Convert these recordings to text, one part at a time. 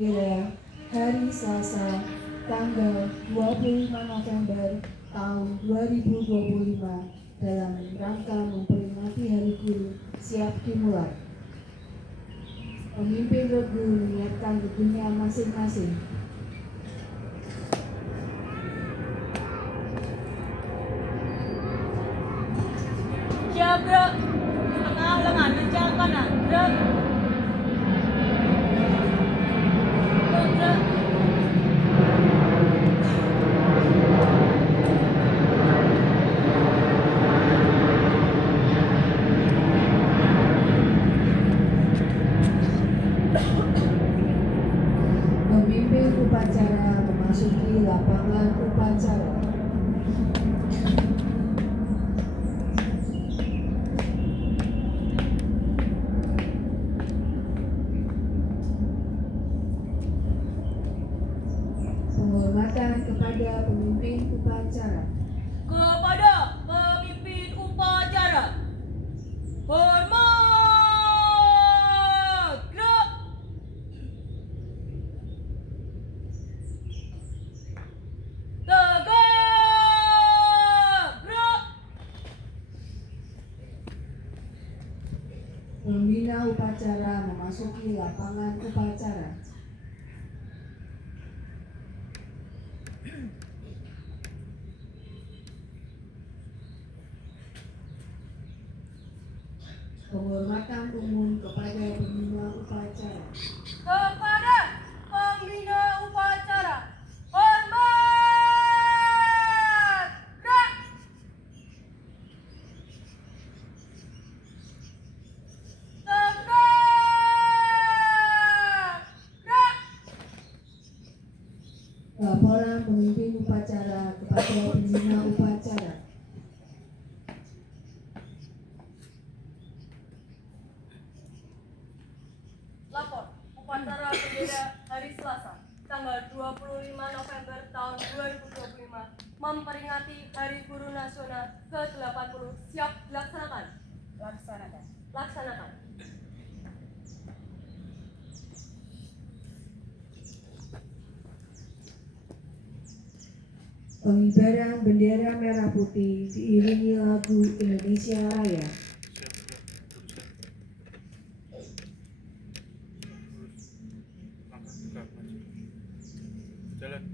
Wilayah hari Selasa tanggal 25 November tahun 2025 dalam rangka memperingati Hari Guru siap dimulai. Pemimpin regu menyiapkan regunya masing-masing. Siap, bro. Tengah lengan, kencang kanan, bro. Bro. Pemimpin upacara memasuki lapangan upacara. Penghormatan kepada pemimpin upacara. Kepada pemimpin upacara. Hormat, gerak. Tegak, gerak. Pembina upacara memasuki lapangan upacara. Penghormatan umum kepada pembina upacara. Kepada pembina upacara. Hormat, gerak. Tegak, gerak. Laporan pemimpin upacara kepada pembina upacara. Lapor upacara bendera hari Selasa tanggal 25 November tahun 2025 memperingati Hari Guru Nasional ke-80 siap dilaksanakan. Laksanakan. Pengibaran bendera merah putih diiringi lagu Indonesia Raya. Jalan.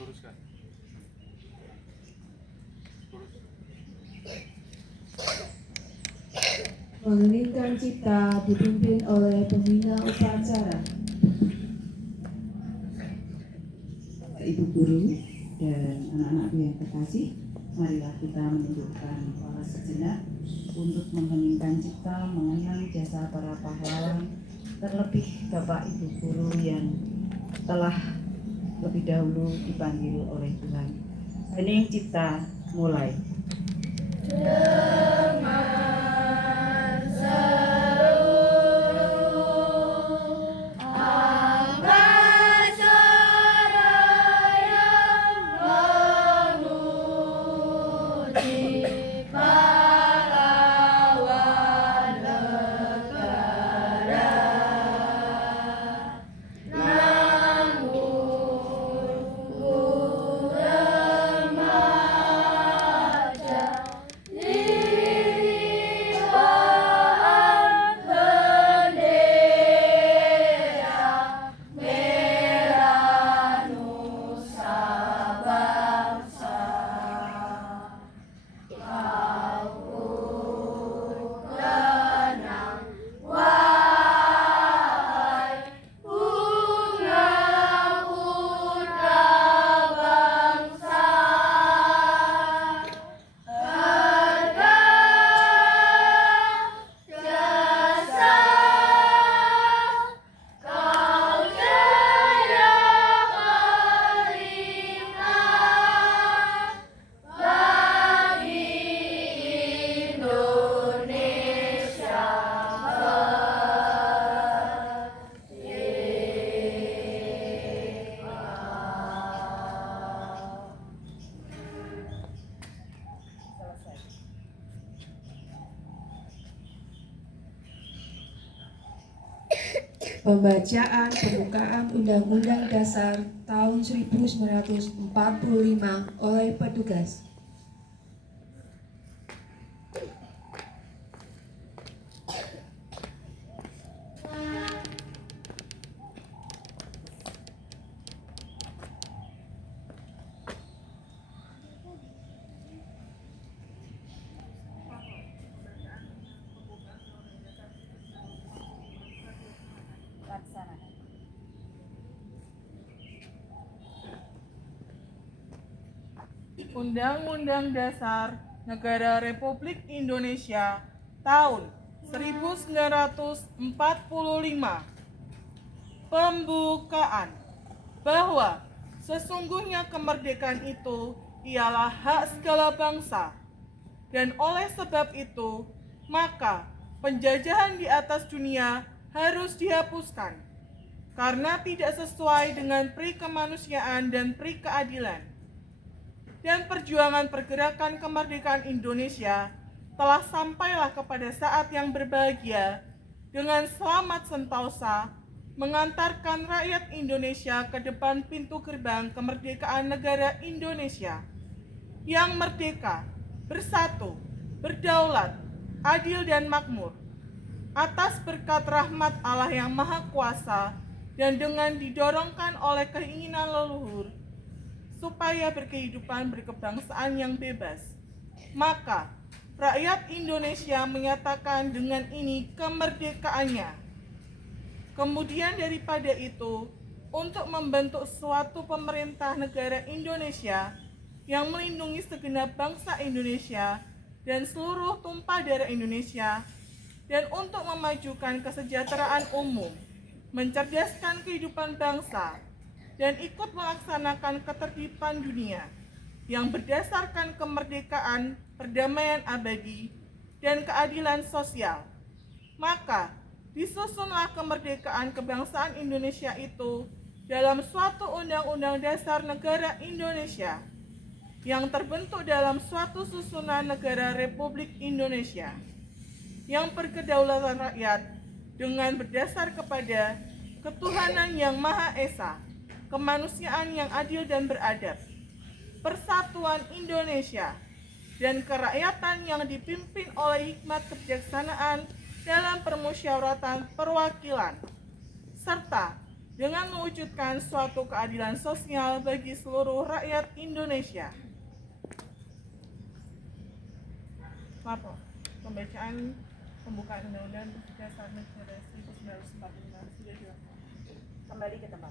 Luruskan. Mengeningkan cipta dipimpin oleh pembina upacara. Bapak Ibu guru dan anak-anakku yang terkasih, marilah kita menundukkan kepala sejenak untuk mengheningkan cipta mengenang jasa para pahlawan, terlebih Bapak Ibu guru yang telah lebih dahulu dipanggil oleh Tuhan. Hening cipta mulai. Pembacaan pembukaan Undang-Undang Dasar tahun 1945 oleh petugas. Undang-Undang Dasar Negara Republik Indonesia tahun 1945. Pembukaan. Bahwa sesungguhnya kemerdekaan itu ialah hak segala bangsa, dan oleh sebab itu maka penjajahan di atas dunia harus dihapuskan karena tidak sesuai dengan pri kemanusiaan dan pri keadilan. Dan perjuangan pergerakan kemerdekaan Indonesia telah sampailah kepada saat yang berbahagia dengan selamat sentosa mengantarkan rakyat Indonesia ke depan pintu gerbang kemerdekaan negara Indonesia yang merdeka, bersatu, berdaulat, adil dan makmur atas berkat rahmat Allah yang Maha Kuasa dan dengan didorongkan oleh keinginan leluhur supaya berkehidupan berkebangsaan yang bebas. Maka rakyat Indonesia menyatakan dengan ini kemerdekaannya. Kemudian daripada itu, untuk membentuk suatu pemerintah negara Indonesia yang melindungi segenap bangsa Indonesia dan seluruh tumpah darah Indonesia, dan untuk memajukan kesejahteraan umum, mencerdaskan kehidupan bangsa, dan ikut melaksanakan ketertiban dunia yang berdasarkan kemerdekaan, perdamaian abadi, dan keadilan sosial. Maka, disusunlah kemerdekaan kebangsaan Indonesia itu dalam suatu Undang-Undang Dasar Negara Indonesia yang terbentuk dalam suatu susunan negara Republik Indonesia yang berkedaulatan rakyat dengan berdasar kepada ketuhanan yang Maha Esa, kemanusiaan yang adil dan beradab, persatuan Indonesia, dan kerakyatan yang dipimpin oleh hikmat kebijaksanaan dalam permusyawaratan perwakilan, serta dengan mewujudkan suatu keadilan sosial bagi seluruh rakyat Indonesia. Lapor. Pembacaan pembukaan Undang-Undang Dasar Negara 1945 sudah dilakukan. Kembali ke tempat.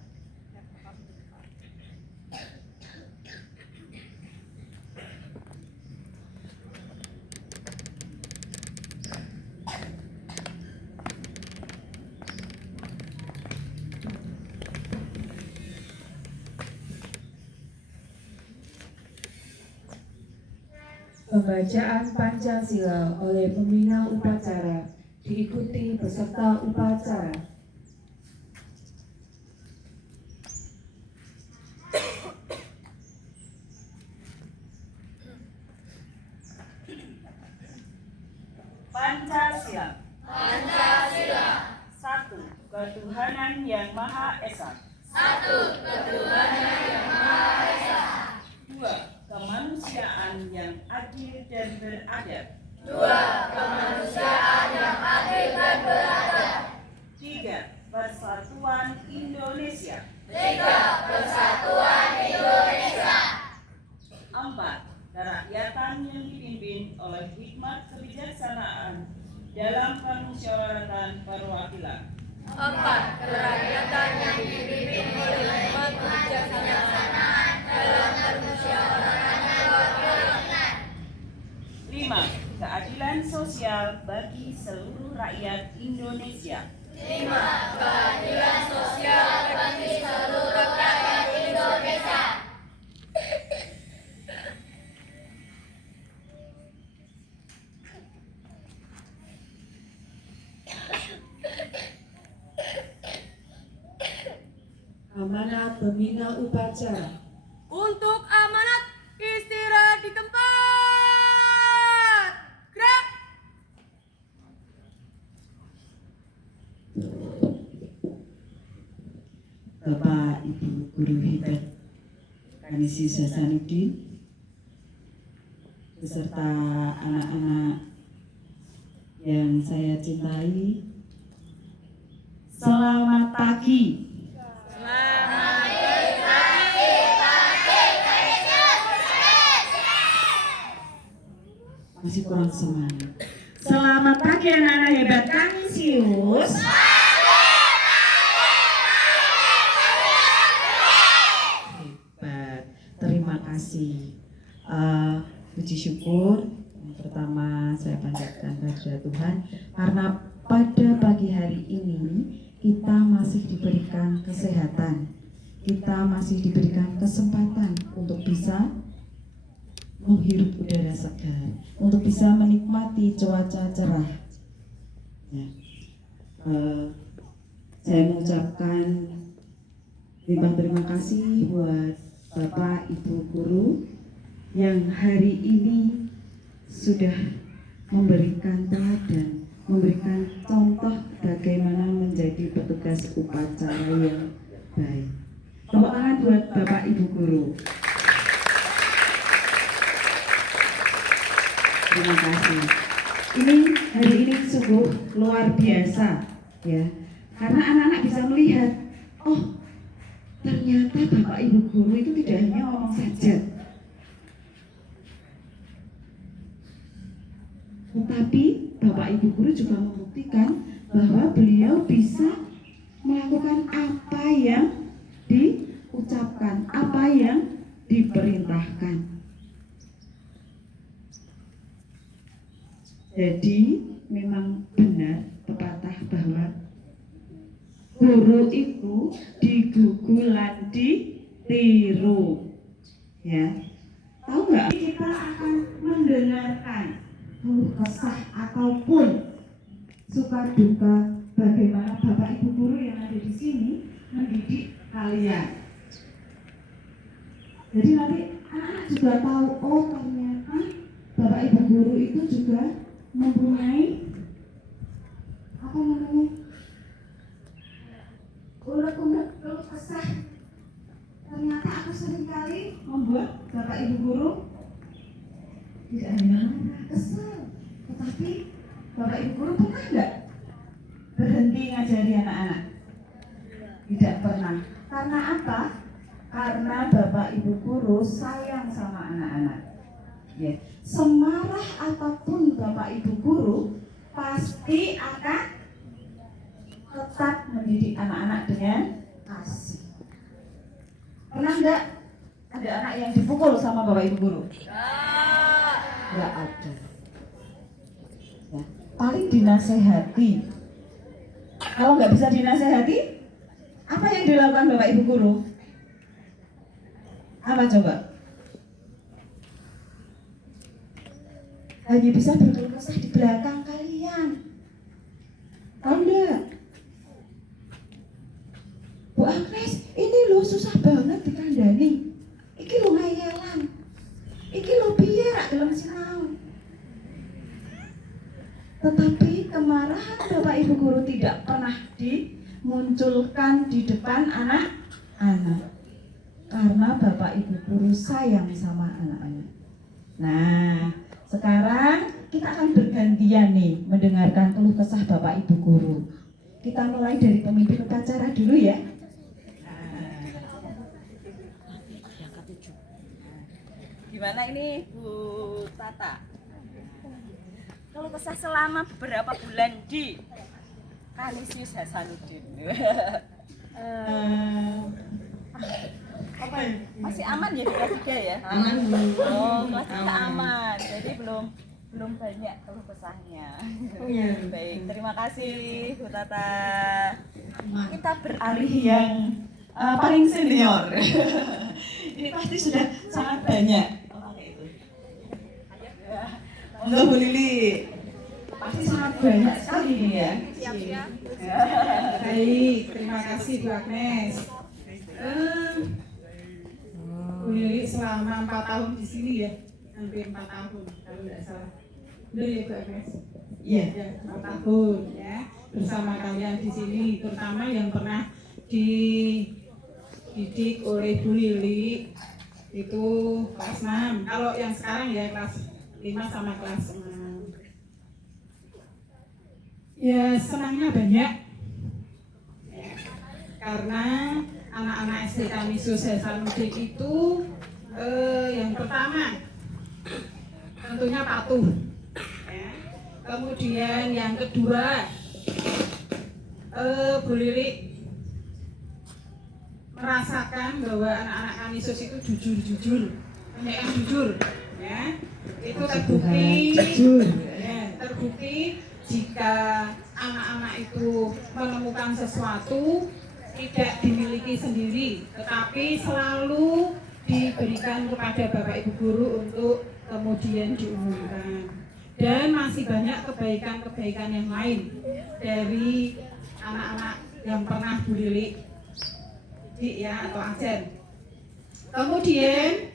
Pembacaan Pancasila oleh pembina upacara diikuti peserta upacara. Pancasila. Pancasila. 1. Ketuhanan yang Maha Esa. 2. Kemanusiaan yang adil dan beradab. 3. Persatuan Indonesia. 4. Kerakyatan yang dipimpin oleh hikmat kebijaksanaan dalam permusyawaratan perwakilan. 4. Kerakyatan yang dipimpin oleh hikmat kebijaksanaan dalam permusyawaratan perwakilan. 5. Keadilan sosial bagi seluruh rakyat Indonesia. 5. Keadilan sosial bagi seluruh rakyat Indonesia. Amanat pembina upacara. Untuk amanat istirahat di tempat. Gerak. Bapak Ibu Guru Hebat Kanisi Hasanuddin beserta anak-anak yang saya cintai, selamat pagi. Masih kurang semangat. Selamat pagi anak-anak hebat Kanisius. Hebat, terima kasih. Puji syukur yang pertama saya panjatkan kepada Tuhan karena pada pagi hari ini kita masih diberikan kesehatan, kita masih diberikan kesempatan untuk bisa menghirup udara segar, untuk bisa menikmati cuaca cerah. Ya. Saya mengucapkan limpah terima kasih buat Bapak Ibu Guru yang hari ini sudah memberikan teladan, memberikan contoh bagaimana menjadi petugas upacara yang baik. Tepuk tangan buat Bapak Ibu Guru. Terima kasih. Ini hari ini sungguh luar biasa, ya. Karena anak-anak bisa melihat, oh ternyata Bapak Ibu Guru itu tidak hanya ngomong saja, tetapi Bapak Ibu Guru juga membuktikan bahwa beliau bisa melakukan apa yang diucapkan, apa yang diperintahkan. Jadi memang benar pepatah bahwa guru itu digugu lan ditiru. Ya, tahu nggak? Kita akan mendengarkan keluh kesah ataupun suka duka bagaimana Bapak Ibu guru yang ada di sini mendidik kalian. Jadi nanti anak-anak juga tahu, oh ternyata Bapak Ibu guru itu juga mempunyai apa namanya, unek-unek keluh kesah. Ternyata aku seringkali membuat Bapak Ibu guru tidak hanya marah, kesal, tetapi Bapak Ibu guru pernah nggak berhenti ngajari anak-anak? Tidak pernah. Karena apa? Karena Bapak Ibu guru sayang sama anak-anak. Ya. Semarah apapun Bapak Ibu guru pasti akan tetap mendidik anak-anak dengan kasih. Pernah nggak ada anak yang dipukul sama Bapak Ibu guru? Nggak ada. Ya. Paling dinasehati. Kalau nggak bisa dinasehati, apa yang dilakukan Bapak Ibu guru? Apa coba? Hanya bisa berkeluh kesah di belakang kalian. Tahu enggak? Bu Agnes, ini lo susah banget dikandani. Iki lo ngayelan. Iki lo biar dalam sinau. Tetapi kemarahan Bapak Ibu guru tidak pernah dimunculkan di depan anak-anak. Karena Bapak Ibu guru sayang sama anak-anak. Nah, sekarang kita akan bergantian nih mendengarkan keluh kesah Bapak Ibu guru. Kita mulai dari pemimpin upacara dulu ya. Gimana ini Bu Tata? Kalau kesah selama beberapa bulan di Kanisius Hasanuddin. Apa ya? Masih aman ya di kelas 3 ya? Aman Bu. Oh, kelas 3 aman. Jadi belum banyak keluh kesahnya. Iya. Baik, terima kasih Bu Tata. Kita beralih yang paling senior. Ini pasti sudah sangat banyak. Monggo Bu Lili. Pasti sangat banyak sekali ini ya. Baik, terima kasih Bu Agnes. Bu Lili selama 4 tahun di sini ya, hampir 4 tahun kalau tidak salah. Benar ya Bu Agnes? Iya. Ya, 4 tahun ya bersama kalian di sini, terutama yang pernah dididik oleh Bu Lili itu kelas 6. Kalau yang sekarang ya kelas 5 sama kelas 6. Ya senangnya banyak ya, karena anak-anak SD Kanisius Hasanuddin itu yang pertama tentunya patuh ya. Kemudian yang kedua Bu Lili merasakan bahwa anak-anak Kanisius itu jujur, banyak yang jujur ya. Itu terbukti ya, terbukti jika anak-anak itu menemukan sesuatu tidak dimiliki sendiri, tetapi selalu diberikan kepada Bapak Ibu guru untuk kemudian diumumkan. Dan masih banyak kebaikan-kebaikan yang lain dari anak-anak yang pernah Bu Lili didik ya atau ajar. Kemudian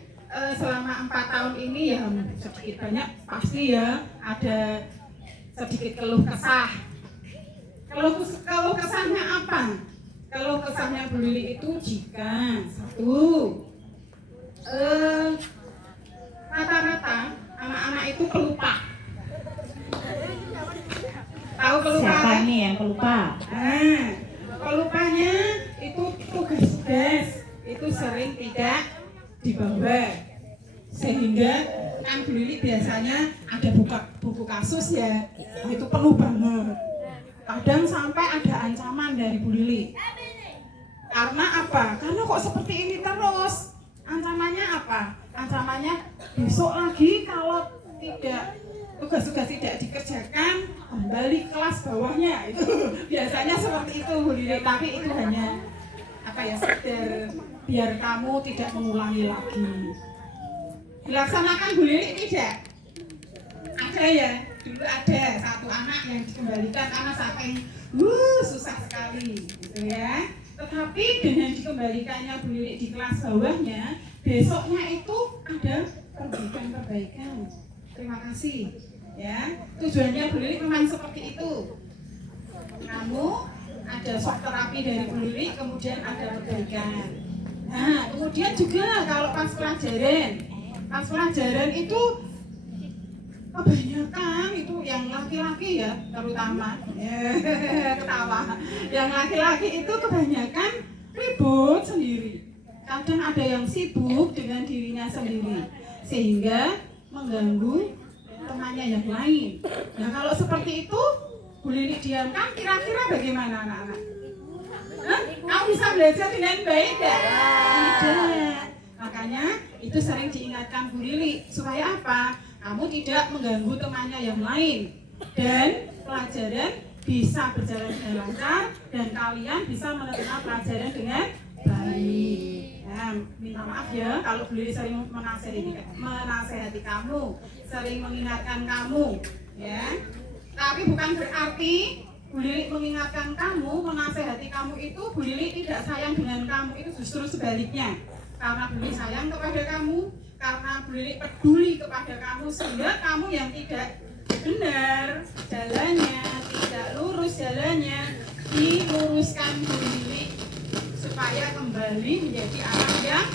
selama 4 tahun ini ya sedikit banyak pasti ya ada sedikit keluh kesah. Keluh kesahnya apa? Keluh kesahnya Bu Lili itu jika rata-rata anak-anak itu pelupa. Tahu pelupa? Siapa ini yang pelupa? Nah, pelupanya itu tugas-tugas itu sering tidak dibawa, sehingga kan Bu Lili biasanya ada buku kasus ya, itu penuh banget. Kadang sampai ada ancaman dari Bu Lili. Karena apa? Karena kok seperti ini terus. Ancamannya apa? Ancamannya besok lagi kalau tidak tugas-tugas tidak dikerjakan, kembali kelas bawahnya itu biasanya seperti itu Bu Lili. Tapi itu hanya apa ya, sekedar biar kamu tidak mengulangi lagi. Dilaksanakan Bu Lili tidak? Ada ya, dulu ada satu anak yang dikembalikan karena saking susah sekali gitu ya. Tetapi dengan dikembalikannya Bu Lili di kelas bawahnya, besoknya itu ada perbaikan. Terima kasih ya. Tujuannya Bu Lili memang seperti itu. Kamu ada shock terapi dari Bu Lili, kemudian ada perbaikan. Nah, kemudian juga kalau pas pelajaran itu kebanyakan itu yang laki-laki ya, terutama ketawa. Yang laki-laki itu kebanyakan ribut sendiri. Kadang ada yang sibuk dengan dirinya sendiri sehingga mengganggu temannya yang lain. Nah, kalau seperti itu Bu Lili diamkan, kira-kira bagaimana anak-anak? Kamu bisa belajar dengan baik ya? Tidak. Makanya itu sering diingatkan Bu Lili supaya apa? Kamu tidak mengganggu temannya yang lain dan pelajaran bisa berjalan dengan lancar dan kalian bisa menerima pelajaran dengan baik. Nah, minta maaf ya kalau Bu Lili sering menasehati kamu, sering mengingatkan kamu, ya. Tapi bukan berarti Bu Lili mengingatkan kamu, menasehati kamu itu Bu Lili tidak sayang dengan kamu, itu justru sebaliknya. Karena Bu Lili sayang kepada kamu, karena Bu Lili peduli kepada kamu, sehingga kamu yang tidak benar jalannya, tidak lurus jalannya, diluruskan Bu Lili supaya kembali menjadi anak yang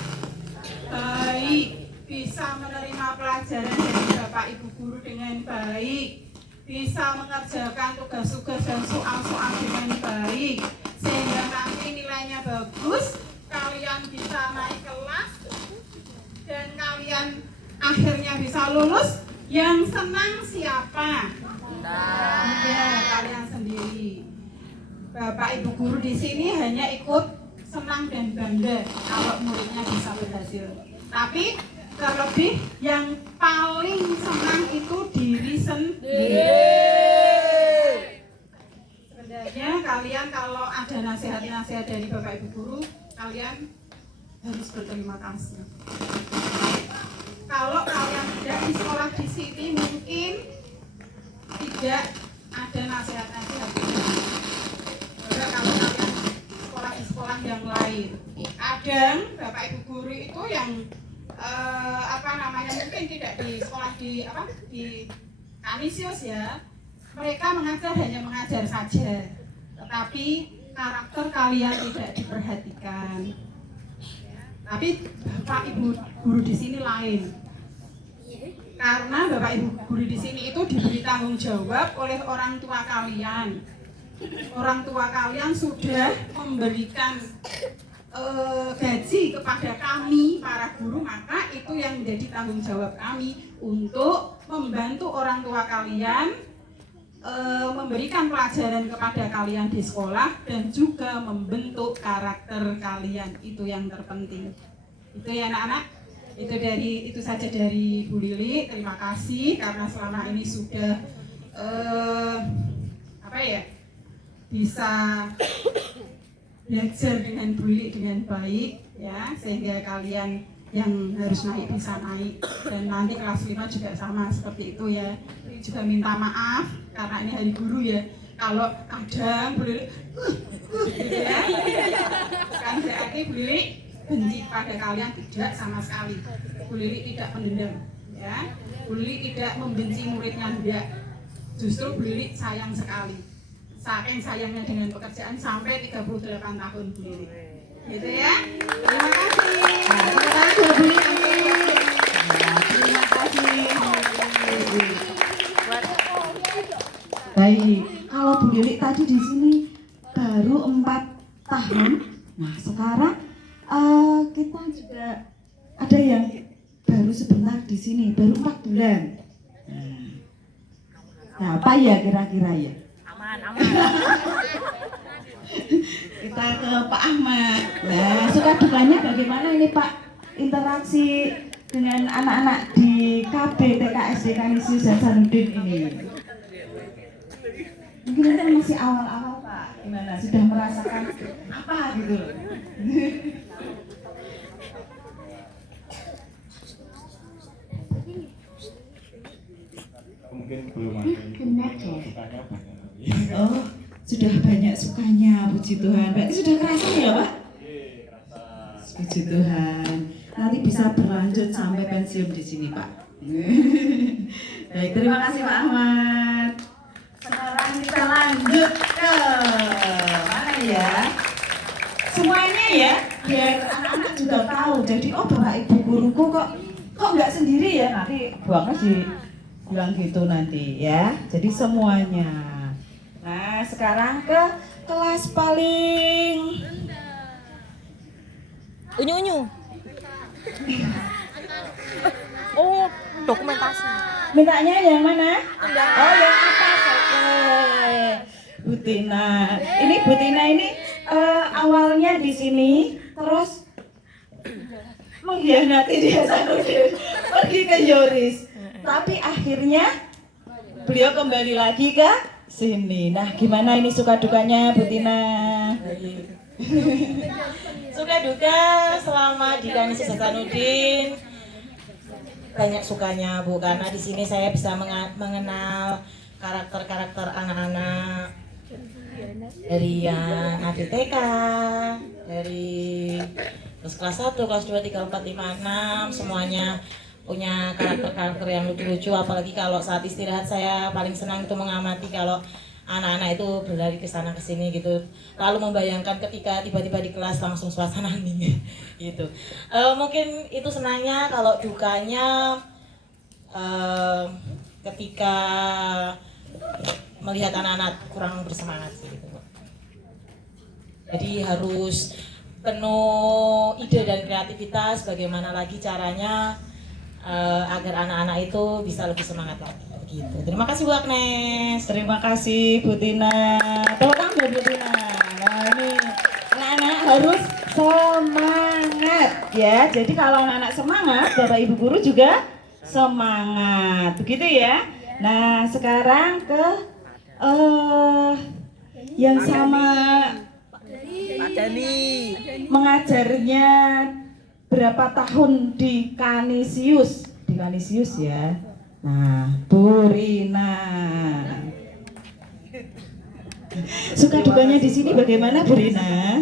baik, bisa menerima pelajaran dari Bapak Ibu Guru dengan baik, bisa mengerjakan tugas-tugas dan soal-soal dengan baik, sehingga nanti nilainya bagus, kalian bisa naik kelas dan kalian akhirnya bisa lulus. Yang senang siapa? Ya, kalian sendiri. Bapak Ibu Guru di sini hanya ikut senang dan bangga kalau muridnya bisa berhasil. Tapi terlebih yang paling senang itu diri sendiri. Sebenarnya kalian kalau ada nasihat-nasihat dari Bapak Ibu Guru, kalian harus berterima kasih. Kalau kalian tidak di sekolah di sini, mungkin tidak ada nasihat-nasihat. Kalau kalian sekolah di sekolah yang lain, kadang Bapak Ibu Guru itu yang mungkin tidak di sekolah di Kanisius ya, mereka mengajar hanya mengajar saja, tetapi karakter kalian tidak diperhatikan. Tapi Bapak Ibu Guru di sini lain, karena Bapak Ibu Guru di sini itu diberi tanggung jawab oleh orang tua kalian. Orang tua kalian sudah memberikan gaji kepada kami para guru, maka itu yang menjadi tanggung jawab kami untuk membantu orang tua kalian, memberikan pelajaran kepada kalian di sekolah dan juga membentuk karakter kalian. Itu yang terpenting. Itu ya anak-anak. Itu saja dari Bu Lili. Terima kasih karena selama ini sudah bisa belajar dengan Bu Lili dengan baik ya, sehingga kalian yang harus naik bisa naik, dan nanti kelas 5 juga sama seperti itu ya. Ini juga minta maaf karena ini hari guru ya, kalau kadang Bu Lili gitu ya, kan berarti Bu Lili benci pada kalian, tidak sama sekali. Bu Lili tidak mendendam ya, Bu Lili tidak membenci muridnya, enggak. Justru Bu Lili sayang sekali. Saking sayangnya dengan pekerjaan sampai 38 tahun Bu Lili. Gitu ya. Terima kasih. Terima kasih Bu Lili. Terima kasih. Baik, kalau Bu Lili tadi di sini baru 4 tahun. Nah, sekarang kita juga ada yang baru sebentar di sini, baru 4 bulan. Nah, apa ya kira-kira ya? Aman. Kita ke Pak Ahmad. Nah, suka dukanya bagaimana ini Pak? Interaksi dengan anak-anak di KB TKSD Kanisius Hasanuddin ini? Mungkin nanti masih awal-awal Pak, gimana? Sudah merasakan apa gitu loh? Mungkin belum ada sukanya banyak. Oh, sudah banyak sukanya, puji Tuhan. Berarti sudah kerasa ya Pak? Puji Tuhan. Nanti bisa berlanjut sampai pensiun di sini Pak. Baik, terima kasih Pak Ahmad. Sekarang kita lanjut ke mana ya? Semuanya ya, biar anak-anak juga tahu. Jadi oh Bapak Ibu guruku kok nggak sendiri ya? Nanti Bu Agnes bilang gitu nanti ya. Jadi semuanya. Nah, sekarang ke kelas paling Unyu-unyu. Oh, dokumentasi. mintanya yang mana? Oh, yang atas. Oke. Bu Tina. Ini Bu Tina ini awalnya di sini terus mengkhianati dia Hasanuddin, pergi ke Yoris. Tapi akhirnya beliau kembali lagi ke sini. Nah, gimana ini suka dukanya Bu Tina? Suka duka selama di Kanisius Hasanuddin banyak sukanya Bu, karena di sini saya bisa mengenal karakter-karakter anak-anak dari yang ADTK, dari kelas 1, kelas 2, 3, 4, 5, 6 semuanya punya karakter-karakter yang lucu-lucu. Apalagi kalau saat istirahat saya paling senang itu mengamati kalau anak-anak itu berlari ke sana ke sini gitu, lalu membayangkan ketika tiba-tiba di kelas langsung suasana hening gitu. Mungkin itu senangnya. Kalau dukanya ketika melihat anak-anak kurang bersemangat gitu. Jadi harus penuh ide dan kreativitas bagaimana lagi caranya agar anak-anak itu bisa lebih semangat lagi. Gitu. Terima kasih Bu Agnes. Terima kasih Bu Tina. Tepuk tangan buat Bu Tina. Nah, ini anak-anak harus semangat ya. Jadi kalau anak-anak semangat, Bapak Ibu guru juga semangat. Begitu ya. Nah, sekarang ke yang sama Pak Dani. mengajarnya berapa tahun di Kanisius? Di Kanisius ya. Nah, Bu Rina. Suka dukanya di sini bagaimana Bu Rina?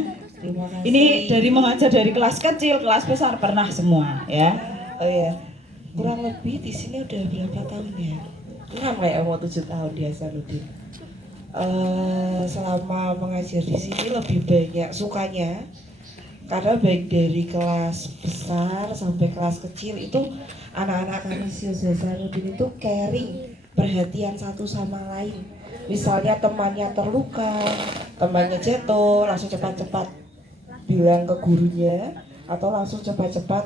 Ini dari mengajar dari kelas kecil, kelas besar pernah semua ya. Oh ya, kurang lebih di sini udah berapa tahun ya? Lama ya, mau 7 tahun di Hasanuddin. Selama mengajar di sini lebih banyak sukanya, karena baik dari kelas besar sampai kelas kecil itu anak-anak Kanisius Hasanuddin itu caring, perhatian satu sama lain. Misalnya temannya terluka, temannya jatuh, langsung cepat-cepat bilang ke gurunya atau langsung cepat-cepat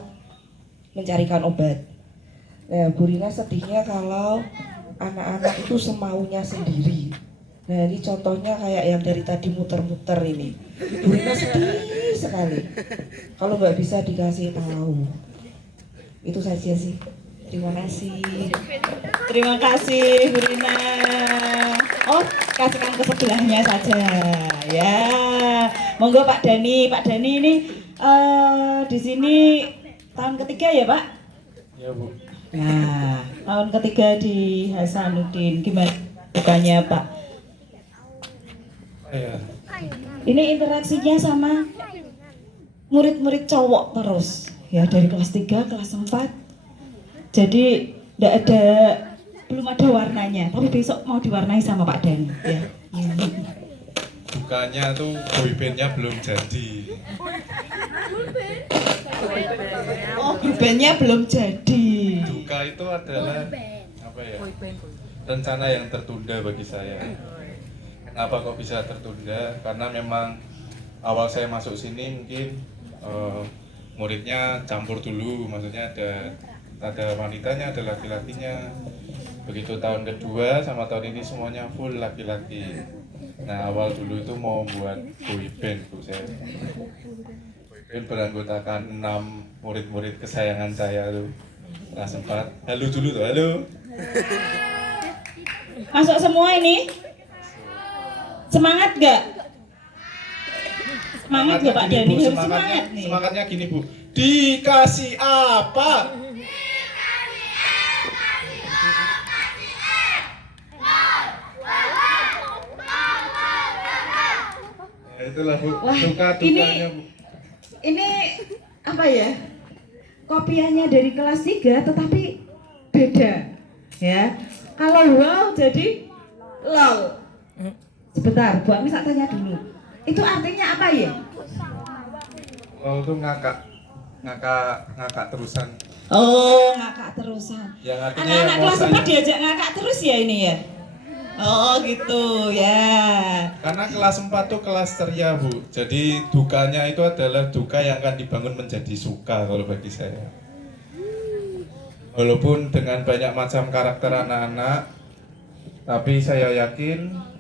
mencarikan obat. Nah, Bu Rina sedihnya kalau anak-anak itu semaunya sendiri. Nah, ini contohnya kayak yang dari tadi muter-muter ini. Bu Rina sedih sekali kalau nggak bisa dikasih tahu. Itu saja sih. Terima kasih. Terima kasih Bu Rina. Oh, kasihkan ke sebelahnya saja ya. Monggo Pak Dani. Pak Dani ini di sini tahun ketiga ya Pak? Ya Bu. Nah, tahun ketiga di Hasanuddin. Gimana bukannya Pak? Ya. Ini interaksinya sama murid-murid cowok terus ya, dari kelas 3, kelas 4. Jadi belum ada warnanya, tapi besok mau diwarnai sama Pak Dani ya. Dukanya tuh boybandnya belum jadi. Oh, bandnya belum jadi. Duka itu adalah apa ya? Rencana yang tertunda bagi saya. Kenapa kok bisa tertunda? Karena memang awal saya masuk sini mungkin muridnya campur dulu, maksudnya ada wanitanya, ada laki-lakinya. Begitu tahun kedua sama tahun ini semuanya full laki-laki. Nah, awal dulu itu mau buat boyband Bu saya. Boyband beranggotakan 6 murid-murid kesayangan saya tuh. Kelas 4. Halo dulu tuh, halo. Masuk semua ini? Semangat gak? Semangat gak Pak Dani? Harus semangat nih. Semangatnya gini Bu. Dikasih apa? Ya, itulah Bu. Wah, Duka-dukanya Bu. Ini apa ya? Kopiannya dari kelas 3 tetapi beda ya. Kalau wow jadi lol. Sebentar, Bu Ami tak tanya dulu. Itu artinya apa ya? Oh, itu ngakak terusan. Oh, ngakak terusan. Yang artinya Anak-anak kelas emosi. 4 diajak ngakak terus ya ini ya? Oh gitu ya. Karena kelas 4 tuh kelas ceria Bu. Jadi dukanya itu adalah duka yang akan dibangun menjadi suka kalau bagi saya. Walaupun dengan banyak macam karakter anak-anak, tapi saya yakin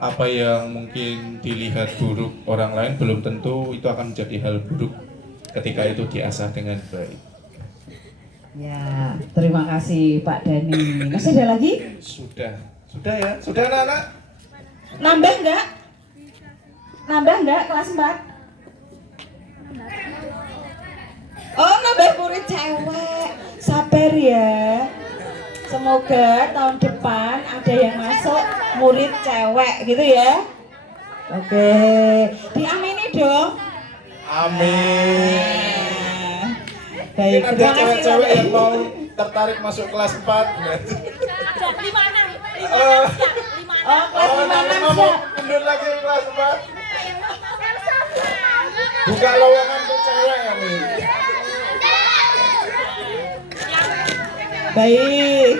apa yang mungkin dilihat buruk orang lain belum tentu itu akan menjadi hal buruk ketika itu diasah dengan baik. Ya, terima kasih Pak Dani. Masih ada lagi? Sudah ya, sudah anak-anak. Nambah enggak? Nambah enggak kelas 4? Oh, nambah murid cewek. Sabar ya. Semoga tahun depan ada yang masuk murid cewek gitu ya. Oke, diamini dong. Amin. Baik, Mungkin ada terima kasih. cewek-cewek yang mau tertarik masuk kelas 4. Ada 5 6. Oh, kelas 5 nanti 6 mau siap. mundur lagi kelas 4. Buka lowongan untuk cewek kami. Baik.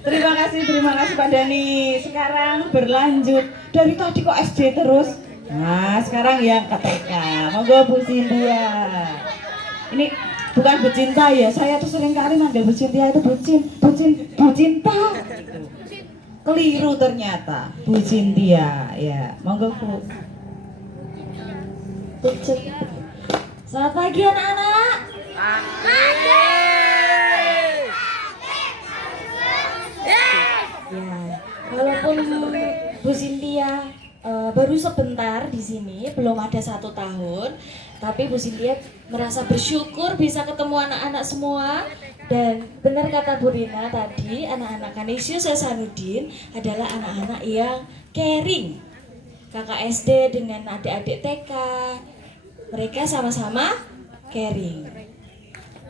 Terima kasih Pak Dani. Sekarang berlanjut dari tadi kok SD terus. Nah, sekarang yang KTK. Monggo Bu Cynthia. Ini bukan Bu Cinta ya. Saya tuh sering kali manggil Bu Cynthia itu Bu Cinta. Keliru ternyata. Bu Cynthia. Ya, monggo Bu. Selamat pagi anak-anak. Ya, walaupun Bu Cynthia baru sebentar di sini, belum ada 1 tahun, tapi Bu Cynthia merasa bersyukur bisa ketemu anak-anak semua. Dan benar kata Bu Rina tadi, anak-anak Kanisius Hasanuddin adalah anak-anak yang caring. Kakak SD dengan adik-adik TK, mereka sama-sama caring,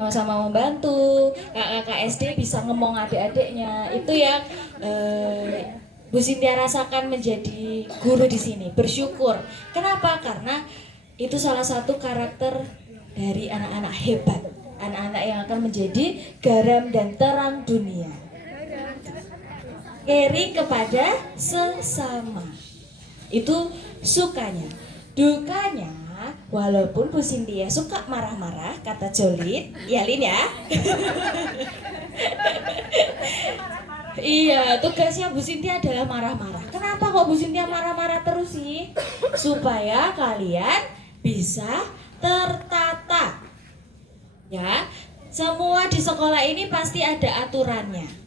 sama-sama membantu. Kakak SD bisa ngomong adik-adiknya. Itu yang Bu Cynthia rasakan menjadi guru di sini. Bersyukur. Kenapa? Karena itu salah satu karakter dari anak-anak hebat, anak-anak yang akan menjadi garam dan terang dunia. Caring kepada sesama. Itu sukanya. Dukanya, walaupun Bu Cynthia suka marah-marah, kata Jolit, ya Lin ya. Iya, tugasnya Bu Cynthia adalah marah-marah. Kenapa kok Bu Cynthia marah-marah terus sih? Supaya kalian bisa tertata. Ya, semua di sekolah ini pasti ada aturannya.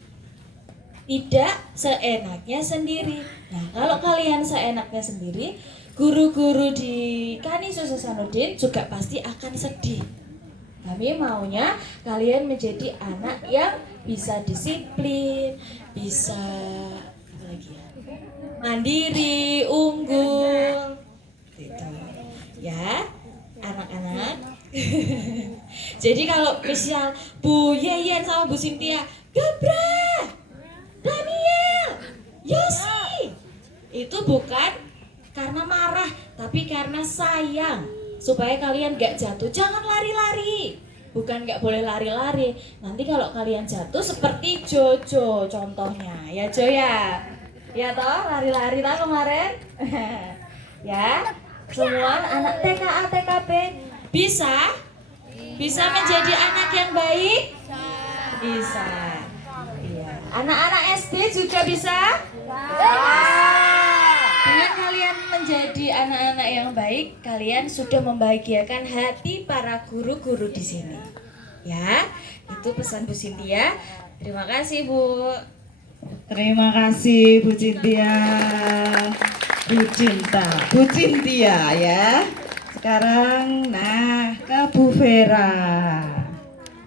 Tidak seenaknya sendiri. Nah, kalau kalian seenaknya sendiri, guru-guru di Kanisius Hasanuddin juga pasti akan sedih. Kami maunya kalian menjadi anak yang bisa disiplin, bisa apa lagi ya, mandiri, unggul, gitu. Ya, anak-anak. Jadi kalau misal Bu Yeyen sama Bu Cynthia, Gabra, Daniel, Yosi, itu bukan karena marah, tapi karena sayang, supaya kalian gak jatuh. Jangan lari-lari, bukan gak boleh lari-lari. Nanti kalau kalian jatuh seperti Jojo contohnya, ya Jo ya, ya toh lari-lari lah kemarin. Ya, semua anak TKA TKP bisa menjadi anak yang baik, bisa. Iya. Anak-anak SD juga bisa. Dengan kalian menjadi anak-anak yang baik, kalian sudah membahagiakan hati para guru-guru di sini. Ya, itu pesan Bu Cynthia. Terima kasih, Bu. Terima kasih Bu Cynthia. Bu Cynthia ya. Sekarang ke Bu Vera.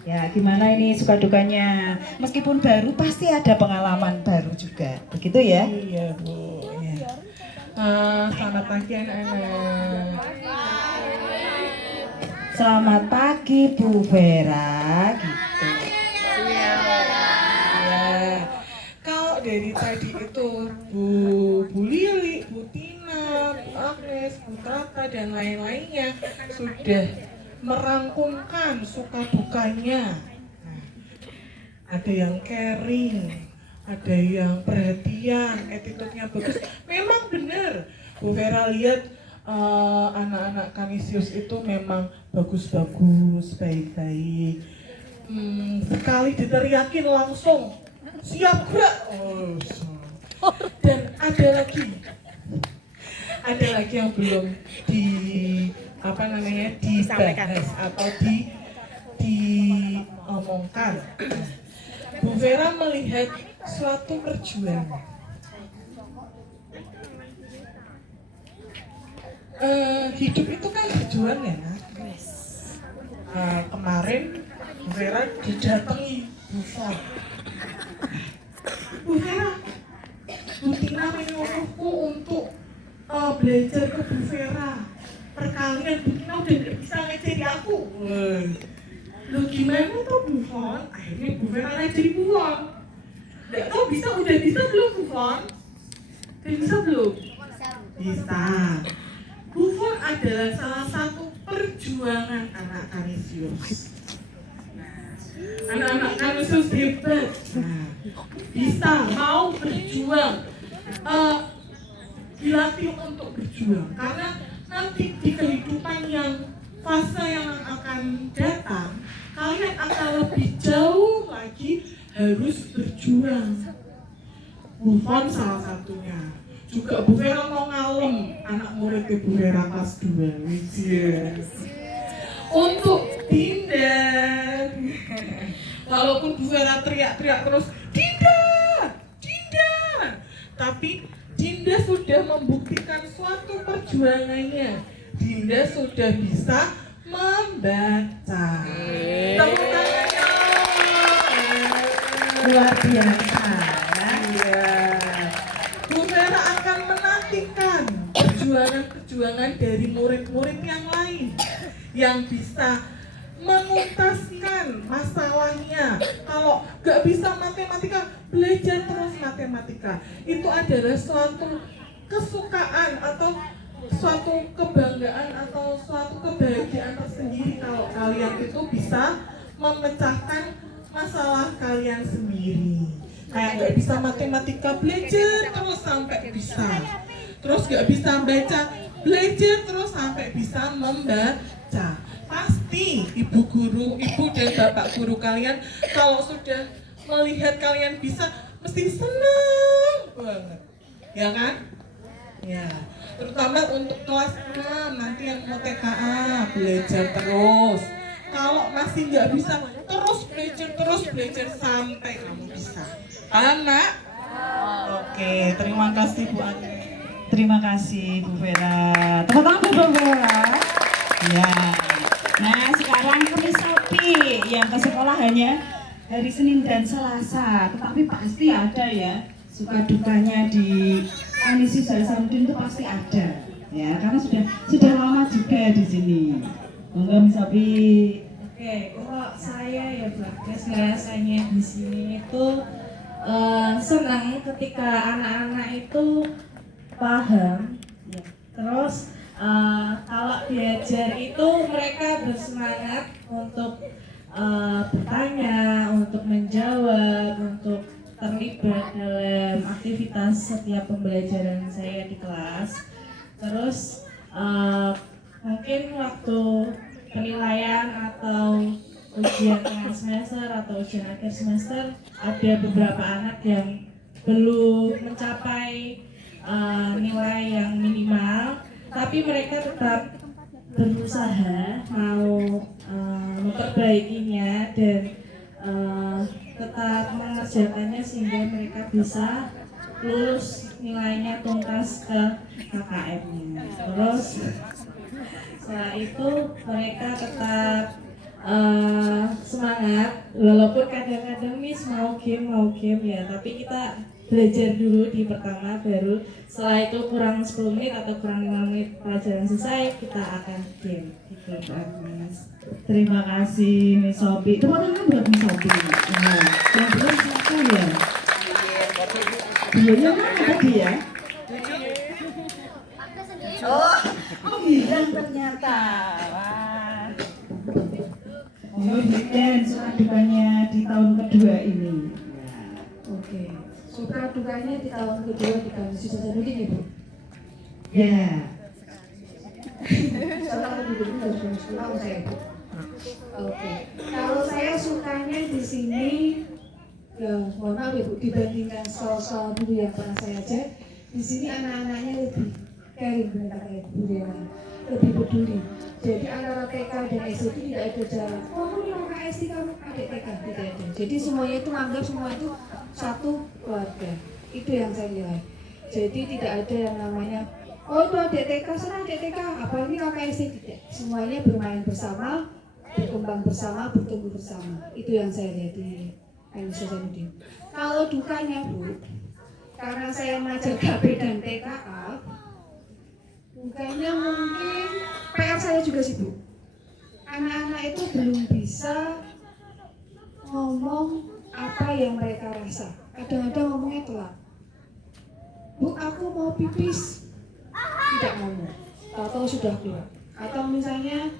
Ya, gimana ini suka dukanya? Meskipun baru pasti ada pengalaman baru juga. Begitu ya? Iya Bu. Ya. Selamat pagi anak-anak. Selamat pagi Bu Vera gitu. Ya. Kalau dari tadi itu Bu Lili, Bu Tina, Bu Agnes, Bu Tata dan lain-lainnya sudah merangkumkan suka dukanya. Nah, ada yang caring, ada yang perhatian, attitude-nya bagus. Memang benar, Bu Vera lihat anak-anak Kanisius itu memang bagus-bagus, baik-baik. Sekali diteriakin langsung siap gerak. Dan ada lagi yang belum dibahas atau diomongkan. Bu Vera melihat suatu perjuangan. Hidup itu kan berjuang ya, Nak. Kemarin Bu Vera didatangi Bu Fon. Bu Vera, Bu Tina menyuruhku untuk belajar ke Bu Vera. Perkalian Bu Tina udah gak bisa ngajari aku. Loh gimana tuh Bu Fon? Akhirnya Bu Vera ngajari Bu Fon. Gak tau udah bisa belum Bu Fon? Udah bisa belum? Bisa. Bu Fon adalah salah satu perjuangan anak Kanisius. Anak-anak Kanisius hebat. Bisa, mau berjuang. Dilatih untuk berjuang. Karena nanti di kehidupan yang fase yang akan datang, kalian akan lebih jauh lagi harus berjuang. Bu Fon salah satunya. Juga Bu Vera mau ngalem anak murid Bu Vera kelas 2. Yes. Untuk Dinda. Walaupun Bu Vera teriak-teriak terus, Dinda, Dinda. Tapi Dinda sudah membuktikan suatu perjuangannya. Dinda sudah bisa membaca. Tepuk tangan. Luar biasa. Iya. Bu Vera akan menantikan perjuangan-perjuangan dari murid-murid yang lain yang bisa menuntaskan masalahnya. Kalau nggak bisa matematika, belajar terus matematika. Itu adalah suatu kesukaan atau suatu kebanggaan atau suatu kebahagiaan tersendiri kalau kalian itu bisa memecahkan masalah kalian sendiri. Kayak nggak bisa matematika, belajar terus sampai bisa. Terus nggak bisa baca, belajar terus sampai bisa membaca. Pasti ibu guru, ibu dan bapak guru kalian kalau sudah melihat kalian bisa, mesti senang banget, ya kan? Ya, terutama untuk kelas 6 nanti yang mau TKA, belajar terus. Kalau masih nggak bisa, terus belajar sampai kamu bisa. Paham, Nak? Oke, terima kasih Bu Ani. Terima kasih Bu Vera. Tepuk tangan Bu Vera. Ya. Nah, sekarang Kamis Sapi yang ke sekolah hanya hari Senin dan Selasa, tetapi pasti ada ya suka dukanya di Kanisius Hasanuddin itu pasti ada ya, karena sudah lama juga di sini. Monggo Kamis Sapi. Oke, kalau saya ya Bagas rasanya di sini itu senang ketika anak-anak itu paham, ya. Terus kalau belajar itu mereka bersemangat untuk bertanya, untuk menjawab, untuk terlibat dalam aktivitas setiap pembelajaran saya di kelas. Terus mungkin waktu penilaian atau ujian tengah semester atau ujian akhir semester ada beberapa anak yang belum mencapai nilai yang minimal, tapi mereka tetap berusaha mau memperbaikinya dan tetap mengerjakannya sehingga mereka bisa lulus nilainya tuntas ke KKM-nya. Terus setelah itu mereka tetap semangat, walaupun kadang-kadang Miss mau game ya, tapi kita belajar dulu di pertama, baru setelah itu kurang 10 menit atau kurang 5 menit pelajaran selesai, kita akan game gitu, Miss. Terima kasih Miss Sophie. Tepuk tangan buat Miss Sophie. Nah, yang belum siapa ya? Bionya mana tadi ya? Oh bilang ternyata. Wah. Oh, dan suka dukanya di tahun kedua ini. Oke. Suka dukanya di tahun kedua di kampus Hasanuddin ya Bu? Ya. Soalnya lebih dulu dari jam 10 saya Bu. Oke. Kalau saya sukanya di sini, ya mohon maaf ya Bu, dibandingkan sekolah-sekolah dulu yang pernah saya ajar, di sini anak-anaknya lebih caring, benar kayak Bu Diana, lebih peduli. Jadi antara TK dan SD itu tidak ada jarak. Oh, kamu ini kakak SD, kamu adik TK, tidak ada. Jadi semuanya itu menganggap semua itu satu keluarga. Itu yang saya lihat. Jadi tidak ada yang namanya, oh itu adik TK, sana adik TK, apalagi kakak SD, tidak. Semuanya bermain bersama, berkembang bersama, bertumbuh bersama. Itu yang saya lihat di Kampus Hasanuddin. Kalau dukanya Bu, karena saya mengajar KB dan TKA, dukanya mungkin PR saya juga sih Bu. Anak-anak itu belum bisa ngomong apa yang mereka rasa. Kadang-kadang ngomongnya telat. Bu, aku mau pipis, tidak ngomong. Atau sudah keluar. Atau misalnya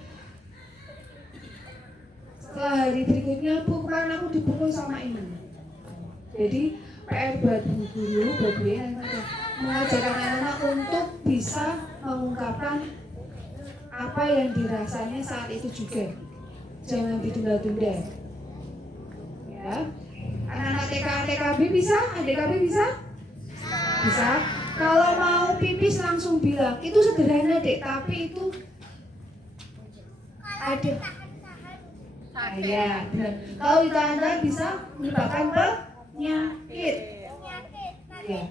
setelah hari berikutnya, Bu, kemarin aku dipukul sama ini. Jadi PR buat bu guru, buat Bu yang mengajarkan anak-anak untuk bisa mengungkapkan apa yang dirasanya saat itu juga. Jangan ditunda-tunda. Ya. Anak-anak TK, TKB bisa? ADKB bisa? Bisa. Kalau mau pipis langsung bilang. Itu sederhana dek, tapi itu ada. Ya, benar. Kalau ditahan bisa menyebabkan penyakit. Ya.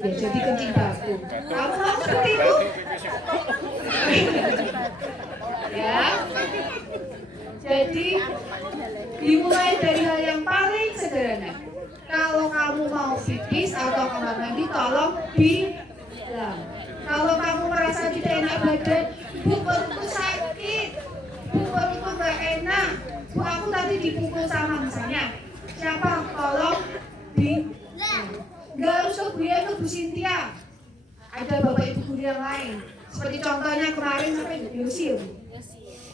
Ya, jadi kencing batu. Kamu mau seperti itu? Ya. Jadi dimulai dari hal yang paling sederhana. Kalau kamu mau pipis atau kamar mandi, tolong bilang. Kalau kamu merasa tidak enak badan, Bu, perutku sakit, Bu, perutku gak enak, Bu, aku tadi dipukul sama misalnya. Siapa? Tolong bilang. Gak harus ke Bu Yana, Bu Cynthia. Ada bapak ibu guru yang lain. Seperti contohnya kemarin sampai Yosi ya Bu.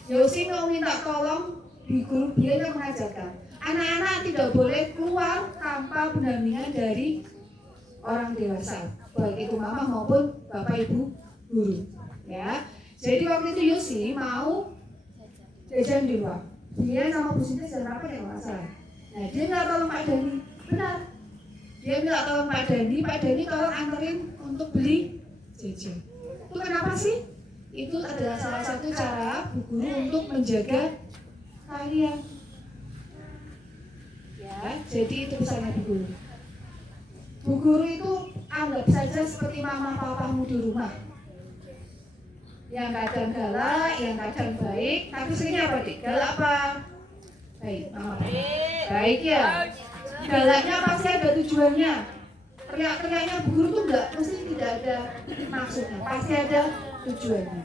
Yosi mau minta tolong di guru dia yang mengajarkan. Anak-anak tidak boleh keluar tanpa pendampingan dari orang dewasa, baik itu mama maupun bapak ibu guru. Ya, jadi waktu itu Yosi mau jajan di luar. Dia sama Bu Sinta jalan apa ya nggak salah. Nah dia minta tolong Pak Dani, benar. Dia minta tolong Pak Dani tolong anterin untuk beli jajan. Itu kenapa sih? Itu adalah salah satu cara bu guru untuk menjaga kalian. Ya, jadi itu pesannya bu guru. Bu guru itu anggap saja seperti mama papamu di rumah. Yang kadang galak, yang kadang baik, tapi seringnya apa dik? Galak apa? Baik, mama. Baik ya. Galaknya pasti ada tujuannya. Teriak-teriaknya bu guru tuh enggak, mesti tidak ada maksudnya, pasti ada tujuannya.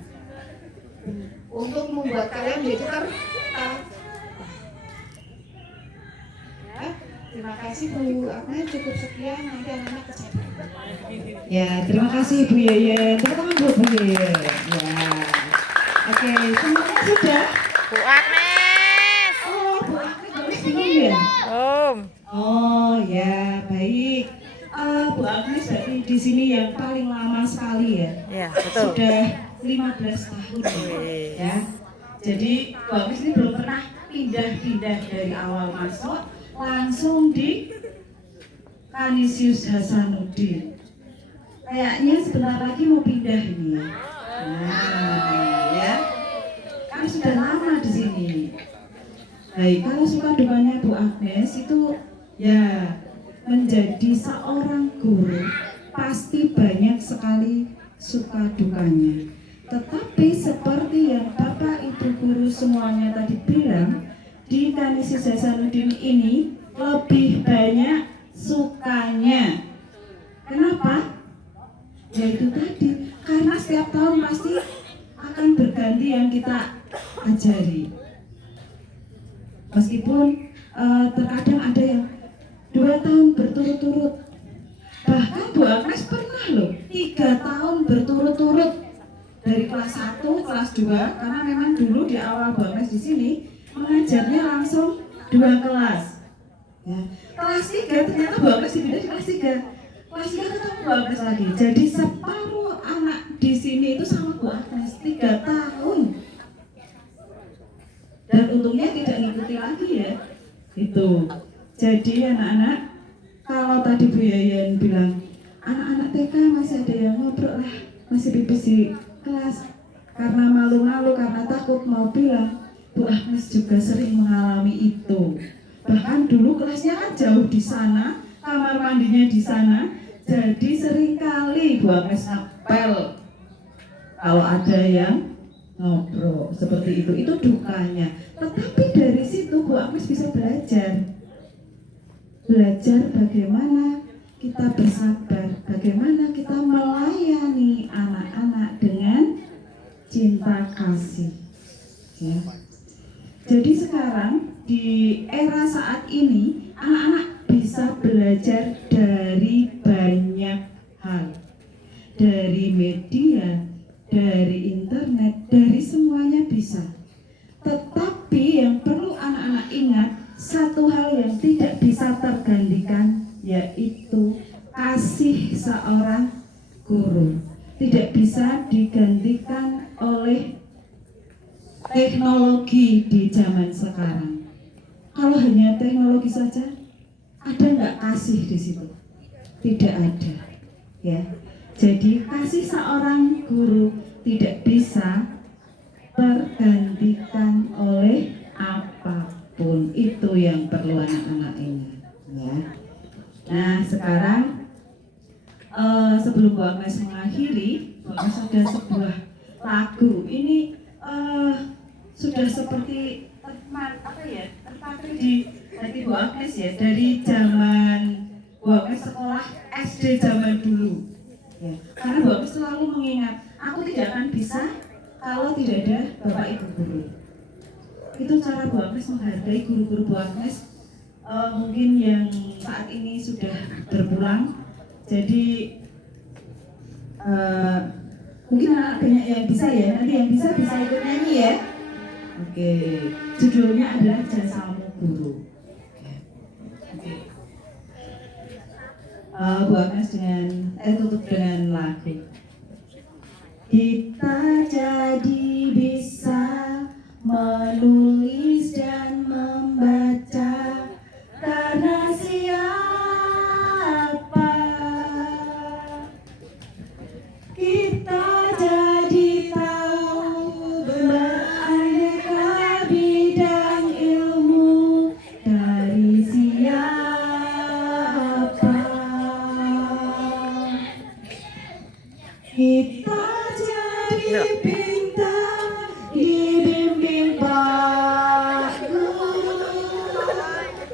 Untuk membuat kalian menjadi tertawa. Ya, terima kasih Bu Agnes, cukup sekian, nanti anak-anak kecapean. Ya, terima kasih Bu Yeyen. Tepuk tangan buat Bu Yeyen. Ya. Oke, semuanya sudah. Bu Agnes. Oh, Bu Agnes bingung ya? Oh ya, baik. Bu Agnes berarti di sini yang paling lama sekali ya. Ya, betul. Sudah 15 tahun ya. Jadi Bu Agnes ini belum pernah pindah-pindah dari awal masuk langsung di Kanisius Hasanuddin. Kayaknya sebentar lagi mau pindah ini ya. Nah, ya. Kan sudah lama di sini. Baik, kalau suka dukanya Bu Agnes itu ya menjadi seorang guru pasti banyak sekali suka dukanya. Tetapi seperti yang Bapak Ibu guru semuanya tadi bilang, di Kanisius Hasanuddin ini lebih banyak sukanya. Kenapa? Yaitu tadi, karena setiap tahun pasti akan berganti yang kita ajari. Meskipun terkadang ada yang 2 tahun berturut-turut, bahkan Bu Agnes pernah loh 3 tahun berturut-turut dari kelas 1, kelas 2, karena memang dulu di awal Bu Agnes di sini mengajarnya langsung 2 kelas. Ya. Kelas 3 ternyata Bu Agnes dipindah di kelas 3. Kelas 3 ketemu Bu Agnes lagi. Jadi separuh anak di sini itu sama Bu Agnes 3 tahun. Dan untungnya tidak ngikuti lagi ya. Itu. Jadi anak-anak, kalau tadi Bu Yayan bilang anak-anak TK masih ada yang ngobrol lah, masih pipis di kelas karena malu-malu, karena takut mau bilang, Bu Agnes juga sering mengalami itu. Bahkan dulu kelasnya kan jauh di sana, kamar mandinya di sana, jadi sering kali Bu Agnes apel kalau ada yang ngobrol seperti itu dukanya. Tetapi dari situ Bu Agnes bisa belajar bagaimana kita bersabar, bagaimana kita melayani anak-anak dengan cinta kasih. Ya. Jadi sekarang di era saat ini anak-anak bisa belajar dari banyak hal, dari media, dari internet, dari semuanya bisa. Tetapi yang perlu anak-anak ingat, satu hal yang tidak bisa tergantikan, yaitu kasih seorang guru. Tidak bisa digantikan oleh teknologi di zaman sekarang. Kalau hanya teknologi saja, ada nggak kasih di situ? Tidak ada, ya. Jadi kasih seorang guru tidak bisa tergantikan oleh apapun. Itu yang perlu anak-anak ingat, ya. Nah sekarang sebelum Bu Agnes mengakhiri, Bu Agnes ada sebuah lagu. Ini sudah seperti terpatri di Bu Agnes ya, dari zaman Bu Agnes sekolah SD zaman dulu. Ya, karena Bu Agnes selalu mengingat, aku tidak akan bisa kalau tidak ada Bapak Ibu guru. Itu cara Bu Agnes menghargai guru-guru Bu Agnes. Mungkin yang saat ini sudah berpulang. Jadi mungkin anak banyak yang bisa ya. Nanti yang bisa ikut nyanyi ya. Oke, judulnya adalah Jasamu Guru. Oke. Bu Agnes tutup dengan lagu. Kita jadi bisa menulis dan membaca karena siapa? Kita jadi tahu beraneka bidang ilmu dari siapa? Kita jadi pintar dibimbing Pak Guru.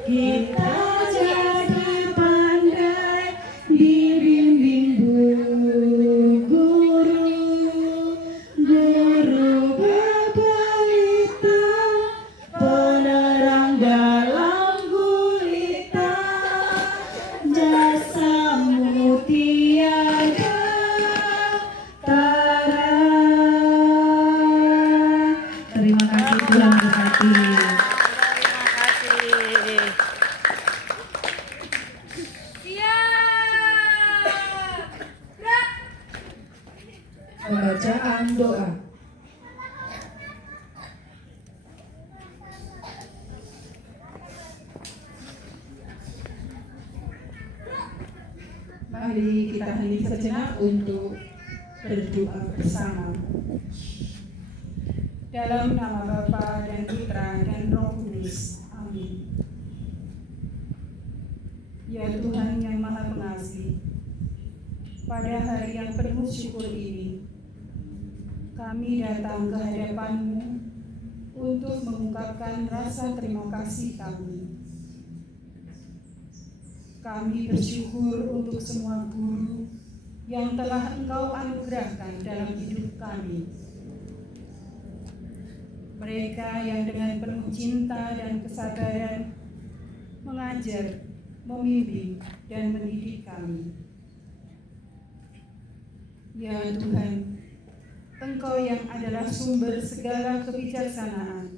Kita jadi pandai dibimbing Bu Guru. Guru berbalita, penerang dalam gulita, jasamu tiada tara. Terima kasih, Tuhan berkati. Pembacaan doa. Mari kita hening sejenak untuk berdoa bersama. Dalam nama Bapa dan Putra dan Roh Kudus. Amin. Ya Tuhan yang Maha Pengasih, pada hari yang penuh syukur ini, kami datang ke hadapan-Mu untuk mengungkapkan rasa terima kasih kami. Kami bersyukur untuk semua guru yang telah Engkau anugerahkan dalam hidup kami. Mereka yang dengan penuh cinta dan kesabaran mengajar, membimbing, dan mendidik kami. Ya Tuhan, Engkau yang adalah sumber segala kebijaksanaan.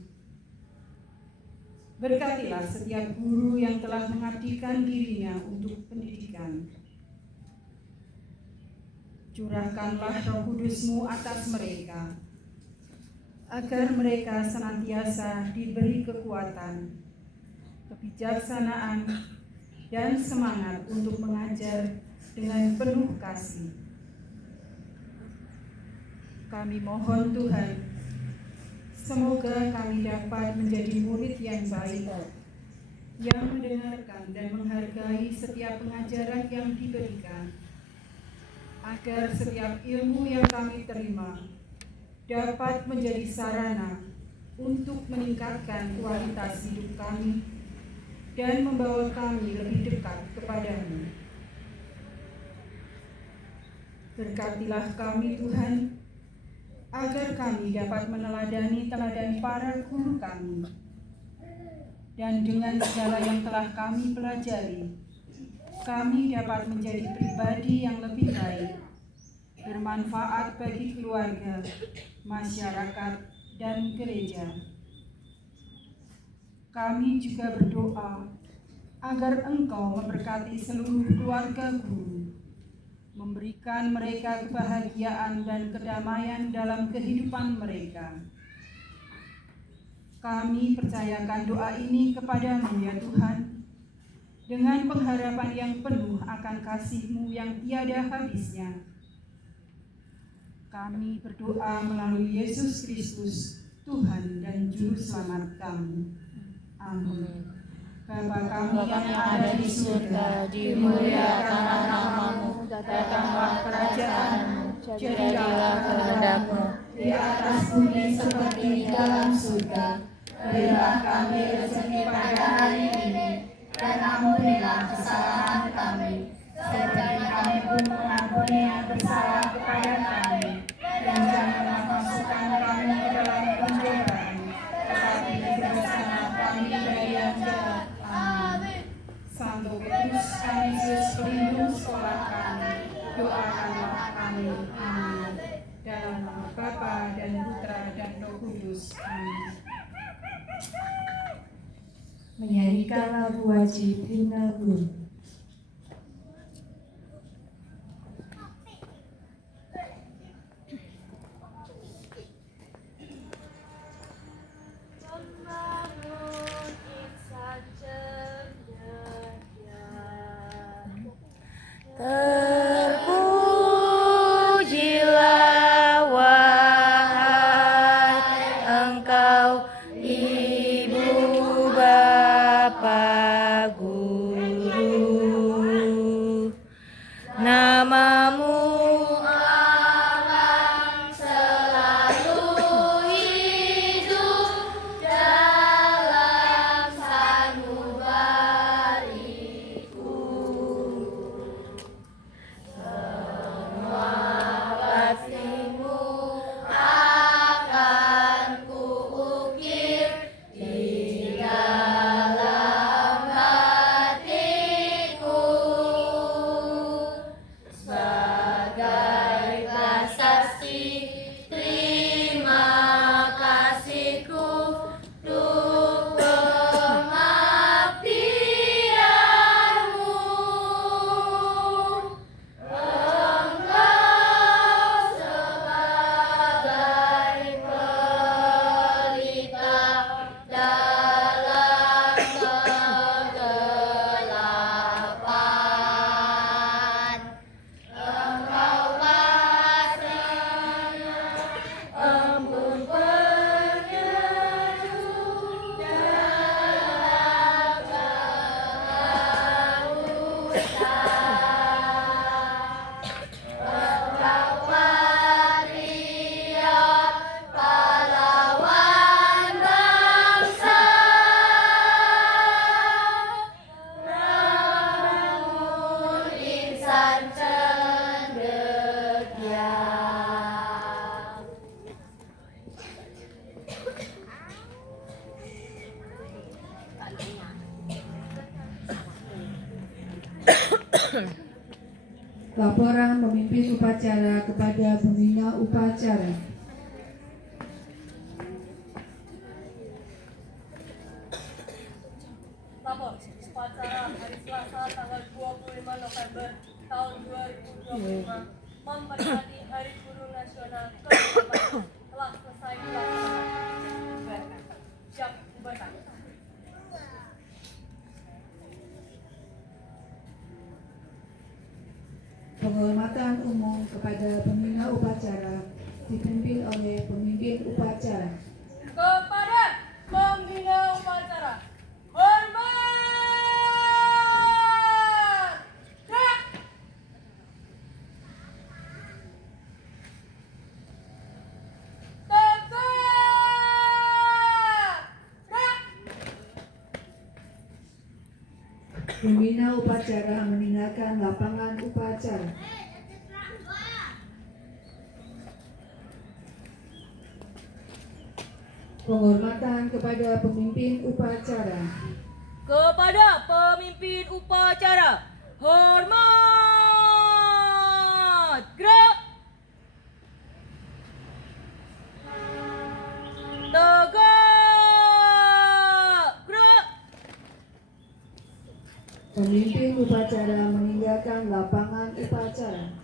Berkatilah setiap guru yang telah mengabdikan dirinya untuk pendidikan. Curahkanlah Roh Kudus-Mu atas mereka, agar mereka senantiasa diberi kekuatan, kebijaksanaan, dan semangat untuk mengajar dengan penuh kasih. Kami mohon Tuhan, semoga kami dapat menjadi murid yang baik, yang mendengarkan dan menghargai setiap pengajaran yang diberikan, agar setiap ilmu yang kami terima dapat menjadi sarana untuk meningkatkan kualitas hidup kami dan membawa kami lebih dekat kepada-Mu. Berkatilah kami Tuhan, agar kami dapat meneladani teladan para guru kami, dan dengan segala yang telah kami pelajari, kami dapat menjadi pribadi yang lebih baik, bermanfaat bagi keluarga, masyarakat, dan gereja. Kami juga berdoa agar Engkau memberkati seluruh keluarga guru, memberikan mereka kebahagiaan dan kedamaian dalam kehidupan mereka. Kami percayakan doa ini kepada-Mu ya Tuhan, dengan pengharapan yang penuh akan kasih-Mu yang tiada habisnya. Kami berdoa melalui Yesus Kristus, Tuhan dan Juru Selamat kami. Amin. Bapa kami yang ada di surga, dimuliakanlah nama-Mu, datanglah kerajaan-Mu, jadilah kehendak-Mu di atas bumi seperti di dalam surga. Berilah kami rezeki pada hari ini, dan ampunilah kesalahan kami, seperti kami pun mengampuni yang bersalah kepada kami. Dan janganlah masukkan kami ke dalam pencobaan, tetapi bebaskanlah kami dari yang jahat. Amin. Santo Petrus, Canisius, pelindung sekolah kami, doakanlah kami. Amin. Dalam nama Bapa dan Putra dan Roh Kudus. Amin. Menyanyikan lagu wajib himne guru. Terpujilah wahai Engkau, Ibu Bapa Guru. Namamu akan selalu hidup dalam sanubariku. Laporan pemimpin upacara kepada pembina upacara. Lapor, upacara hari Selasa tanggal 25 November tahun 2025 memperingati Hari Guru Nasional ke-8 telah selesai dilaksanakan. Siap, bubarkan. Penghormatan umum kepada pembina upacara dipimpin oleh pemimpin upacara. Kepada pembina upacara, hormat! Gerak! Tegak! Gerak! Pembina upacara meninggalkan lapangan upacara. Penghormatan kepada pemimpin upacara. Kepada pemimpin upacara, hormat! Gerak! Tegak! Gerak! Pemimpin upacara meninggalkan lapangan upacara.